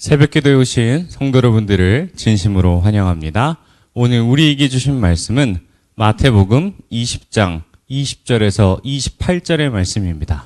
새벽기도에 오신 성도 여러분들을 진심으로 환영합니다. 오늘 우리에게 주신 말씀은 마태복음 20장 20절에서 28절의 말씀입니다.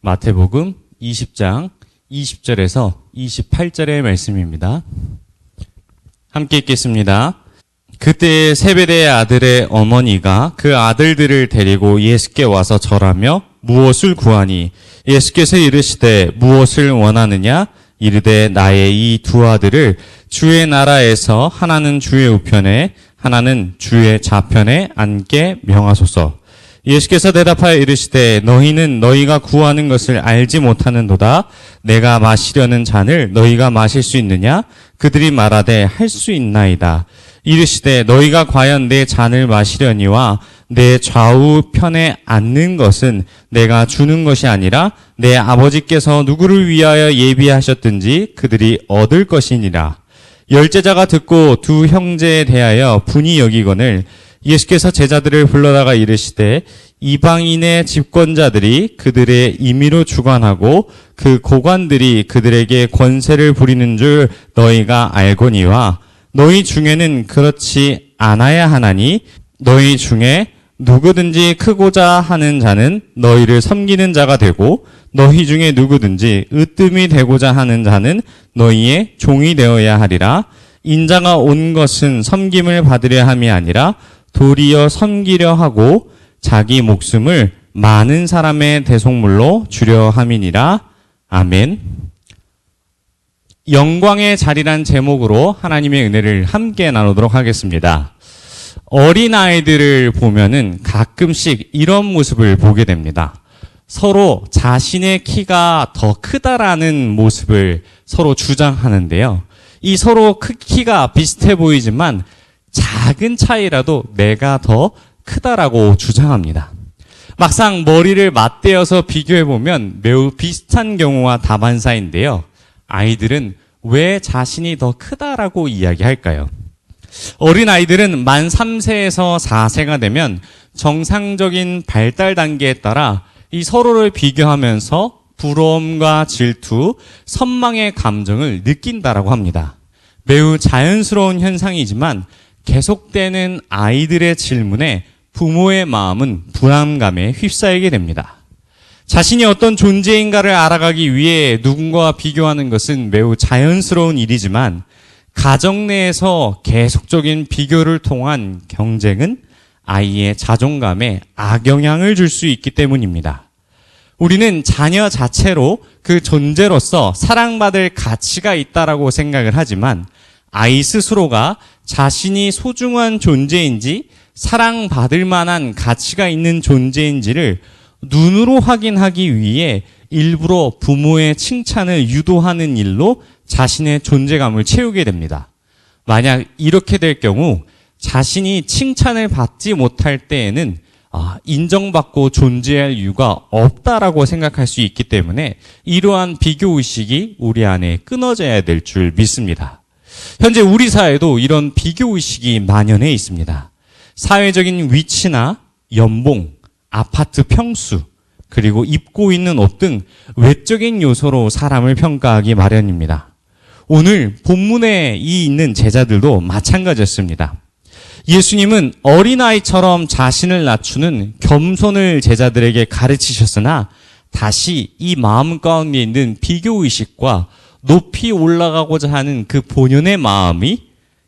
마태복음 20장 20절에서 28절의 말씀입니다. 함께 읽겠습니다. 그때 세베대의 아들의 어머니가 그 아들들을 데리고 예수께 와서 절하며 무엇을 구하니 예수께서 이르시되 무엇을 원하느냐 이르되 나의 이 두 아들을 주의 나라에서 하나는 주의 우편에 하나는 주의 좌편에 앉게 명하소서. 예수께서 대답하여 이르시되 너희는 너희가 구하는 것을 알지 못하는도다. 내가 마시려는 잔을 너희가 마실 수 있느냐? 그들이 말하되 할 수 있나이다. 이르시되 너희가 과연 내 잔을 마시려니와 내 좌우편에 앉는 것은 내가 주는 것이 아니라 내 아버지께서 누구를 위하여 예비하셨든지 그들이 얻을 것이니라. 열제자가 듣고 두 형제에 대하여 분이 여기거늘 예수께서 제자들을 불러다가 이르시되 이방인의 집권자들이 그들의 임의로 주관하고 그 고관들이 그들에게 권세를 부리는 줄 너희가 알거니와 너희 중에는 그렇지 않아야 하나니 너희 중에 누구든지 크고자 하는 자는 너희를 섬기는 자가 되고 너희 중에 누구든지 으뜸이 되고자 하는 자는 너희의 종이 되어야 하리라. 인자가 온 것은 섬김을 받으려 함이 아니라 도리어 섬기려 하고 자기 목숨을 많은 사람의 대속물로 주려 함이니라. 아멘. 영광의 자리란 제목으로 하나님의 은혜를 함께 나누도록 하겠습니다. 어린아이들을 보면은 가끔씩 이런 모습을 보게 됩니다. 서로 자신의 키가 더 크다라는 모습을 서로 주장하는데요. 이 서로 키가 비슷해 보이지만 작은 차이라도 내가 더 크다라고 주장합니다. 막상 머리를 맞대어서 비교해보면 매우 비슷한 경우가 다반사인데요. 아이들은 왜 자신이 더 크다라고 이야기할까요? 어린아이들은 만 3세에서 4세가 되면 정상적인 발달 단계에 따라 이 서로를 비교하면서 부러움과 질투, 선망의 감정을 느낀다라고 합니다. 매우 자연스러운 현상이지만 계속되는 아이들의 질문에 부모의 마음은 불안감에 휩싸이게 됩니다. 자신이 어떤 존재인가를 알아가기 위해 누군가와 비교하는 것은 매우 자연스러운 일이지만 가정 내에서 계속적인 비교를 통한 경쟁은 아이의 자존감에 악영향을 줄 수 있기 때문입니다. 우리는 자녀 자체로 그 존재로서 사랑받을 가치가 있다라고 생각을 하지만 아이 스스로가 자신이 소중한 존재인지 사랑받을 만한 가치가 있는 존재인지를 눈으로 확인하기 위해 일부러 부모의 칭찬을 유도하는 일로 자신의 존재감을 채우게 됩니다. 만약 이렇게 될 경우 자신이 칭찬을 받지 못할 때에는 인정받고 존재할 이유가 없다라고 생각할 수 있기 때문에 이러한 비교의식이 우리 안에 끊어져야 될 줄 믿습니다. 현재 우리 사회도 이런 비교의식이 만연해 있습니다. 사회적인 위치나 연봉, 아파트 평수, 그리고 입고 있는 옷 등 외적인 요소로 사람을 평가하기 마련입니다. 오늘 본문에 있는 제자들도 마찬가지였습니다. 예수님은 어린아이처럼 자신을 낮추는 겸손을 제자들에게 가르치셨으나 다시 이 마음 가운데 있는 비교의식과 높이 올라가고자 하는 그 본연의 마음이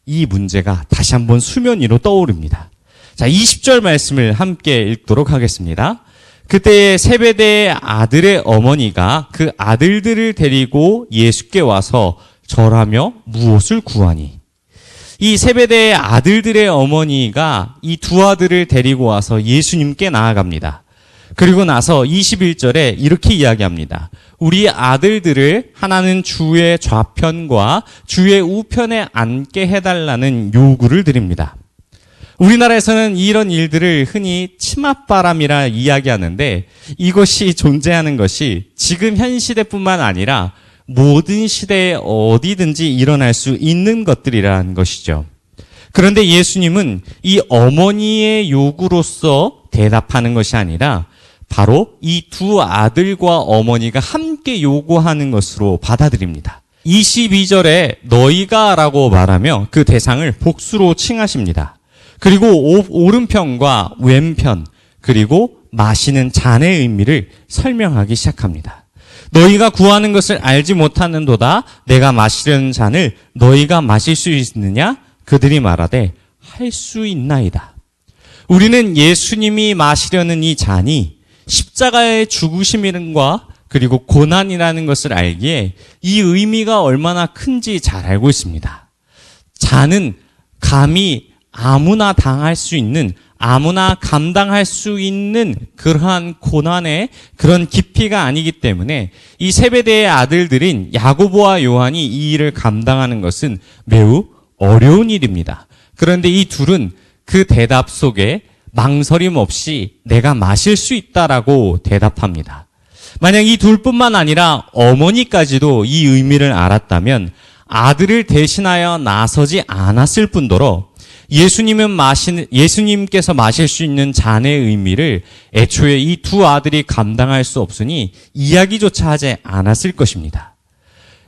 이 문제가 다시 한번 수면 위로 떠오릅니다. 자, 20절 말씀을 함께 읽도록 하겠습니다. 그때 세베대의 아들의 어머니가 그 아들들을 데리고 예수께 와서 절하며 무엇을 구하니? 이 세베대의 아들들의 어머니가 이 두 아들을 데리고 와서 예수님께 나아갑니다. 그리고 나서 21절에 이렇게 이야기합니다. 우리 아들들을 하나는 주의 좌편과 주의 우편에 앉게 해달라는 요구를 드립니다. 우리나라에서는 이런 일들을 흔히 치맛바람이라 이야기하는데 이것이 존재하는 것이 지금 현 시대뿐만 아니라 모든 시대에 어디든지 일어날 수 있는 것들이라는 것이죠. 그런데 예수님은 이 어머니의 요구로서 대답하는 것이 아니라 바로 이 두 아들과 어머니가 함께 요구하는 것으로 받아들입니다. 22절에 너희가라고 말하며 그 대상을 복수로 칭하십니다. 그리고 오른편과 왼편 그리고 마시는 잔의 의미를 설명하기 시작합니다. 너희가 구하는 것을 알지 못하는도다. 내가 마시려는 잔을 너희가 마실 수 있느냐? 그들이 말하되 할 수 있나이다. 우리는 예수님이 마시려는 이 잔이 십자가의 죽으심과 그리고 고난이라는 것을 알기에 이 의미가 얼마나 큰지 잘 알고 있습니다. 잔은 감히 아무나 당할 수 있는, 아무나 감당할 수 있는 그러한 고난의 그런 깊이가 아니기 때문에 이 세베대의 아들들인 야고보와 요한이 이 일을 감당하는 것은 매우 어려운 일입니다. 그런데 이 둘은 그 대답 속에 망설임 없이 내가 마실 수 있다라고 대답합니다. 만약 이 둘뿐만 아니라 어머니까지도 이 의미를 알았다면 아들을 대신하여 나서지 않았을 뿐더러 예수님께서 마실 수 있는 잔의 의미를 애초에 이 두 아들이 감당할 수 없으니 이야기조차 하지 않았을 것입니다.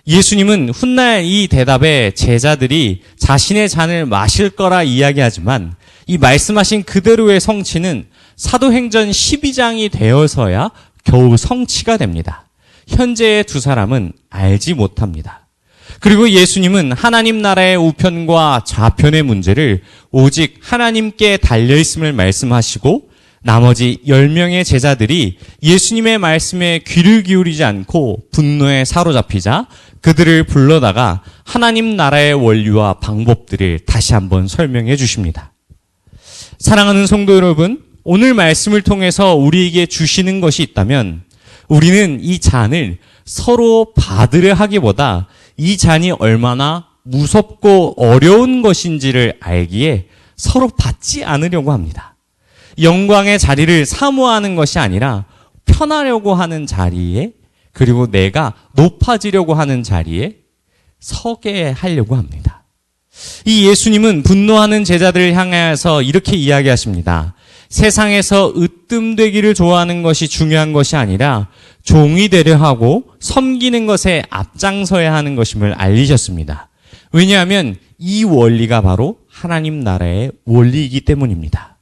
예수님은 훗날 이 대답에 제자들이 자신의 잔을 마실 거라 이야기하지만 이 말씀하신 그대로의 성취는 사도행전 12장이 되어서야 겨우 성취가 됩니다. 현재의 두 사람은 알지 못합니다. 그리고 예수님은 하나님 나라의 우편과 좌편의 문제를 오직 하나님께 달려있음을 말씀하시고 나머지 10명의 제자들이 예수님의 말씀에 귀를 기울이지 않고 분노에 사로잡히자 그들을 불러다가 하나님 나라의 원리와 방법들을 다시 한번 설명해 주십니다. 사랑하는 성도 여러분, 오늘 말씀을 통해서 우리에게 주시는 것이 있다면 우리는 이 잔을 서로 받으려 하기보다 이 잔이 얼마나 무섭고 어려운 것인지를 알기에 서로 받지 않으려고 합니다. 영광의 자리를 사모하는 것이 아니라 편하려고 하는 자리에 그리고 내가 높아지려고 하는 자리에 서게 하려고 합니다. 이 예수님은 분노하는 제자들을 향해서 이렇게 이야기하십니다. 세상에서 으뜸되기를 좋아하는 것이 중요한 것이 아니라 종이 되려 하고 섬기는 것에 앞장서야 하는 것임을 알리셨습니다. 왜냐하면 이 원리가 바로 하나님 나라의 원리이기 때문입니다.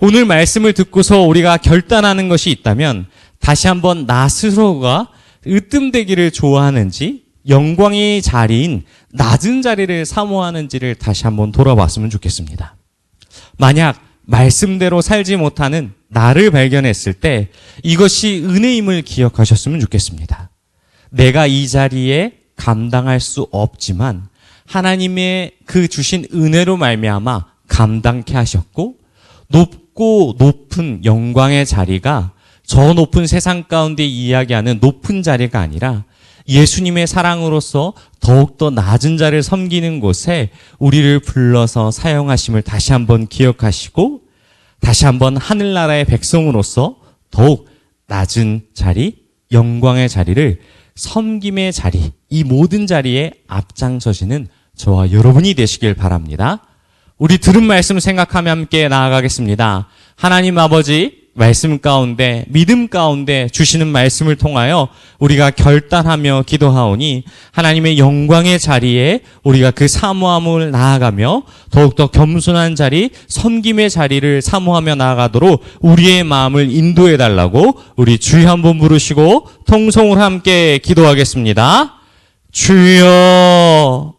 오늘 말씀을 듣고서 우리가 결단하는 것이 있다면 다시 한번 나 스스로가 으뜸되기를 좋아하는지 영광의 자리인 낮은 자리를 사모하는지를 다시 한번 돌아봤으면 좋겠습니다. 만약 말씀대로 살지 못하는 나를 발견했을 때 이것이 은혜임을 기억하셨으면 좋겠습니다. 내가 이 자리에 감당할 수 없지만 하나님의 그 주신 은혜로 말미암아 감당케 하셨고 높고 높은 영광의 자리가 저 높은 세상 가운데 이야기하는 높은 자리가 아니라 예수님의 사랑으로서 더욱더 낮은 자를 섬기는 곳에 우리를 불러서 사용하심을 다시 한번 기억하시고 다시 한번 하늘나라의 백성으로서 더욱 낮은 자리, 영광의 자리를 섬김의 자리, 이 모든 자리에 앞장서시는 저와 여러분이 되시길 바랍니다. 우리 들은 말씀 생각하며 함께 나아가겠습니다. 하나님 아버지, 말씀 가운데 믿음 가운데 주시는 말씀을 통하여 우리가 결단하며 기도하오니 하나님의 영광의 자리에 우리가 그 사모함을 나아가며 더욱더 겸손한 자리, 섬김의 자리를 사모하며 나아가도록 우리의 마음을 인도해 달라고 우리 주여 한번 부르시고 통성으로 함께 기도하겠습니다. 주여.